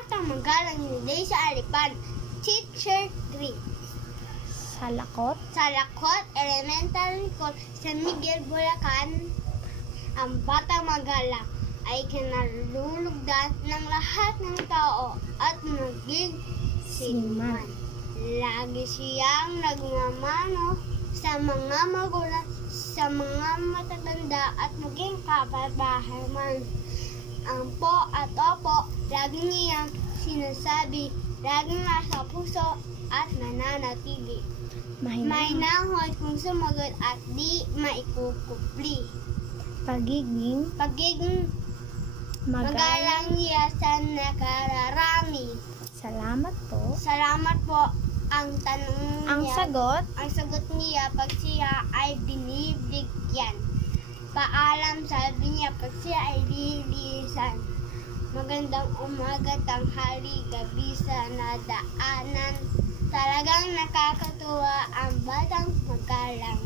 batang magalang hindi sa Alipan, Teacher 3. Sa Lakot Elementary School, San Miguel, Bulacan, ang batang magalang ay kinalulugdan ng lahat ng tao at naging sinuman. Lagi siyang nagmamano sa mga magulang, sa mga matatanda at maging kapitbahay man. Ang po at opo, lagi niyang sinasabi, laging nasa puso at nananatili. May nahod kung sumagot at di maikukupli. Pagiging Magalang niya sa nakararami. Salamat po. Salamat po. Ang tanong Ang niya, sagot, ang sagot niya pag siya ay binibigyan. Paalam, sabi niya pag siya ay lilisan. Magandang umaga, tanghali, gabi sa nadaanan. Talagang nakakatuwa ang batang magalang.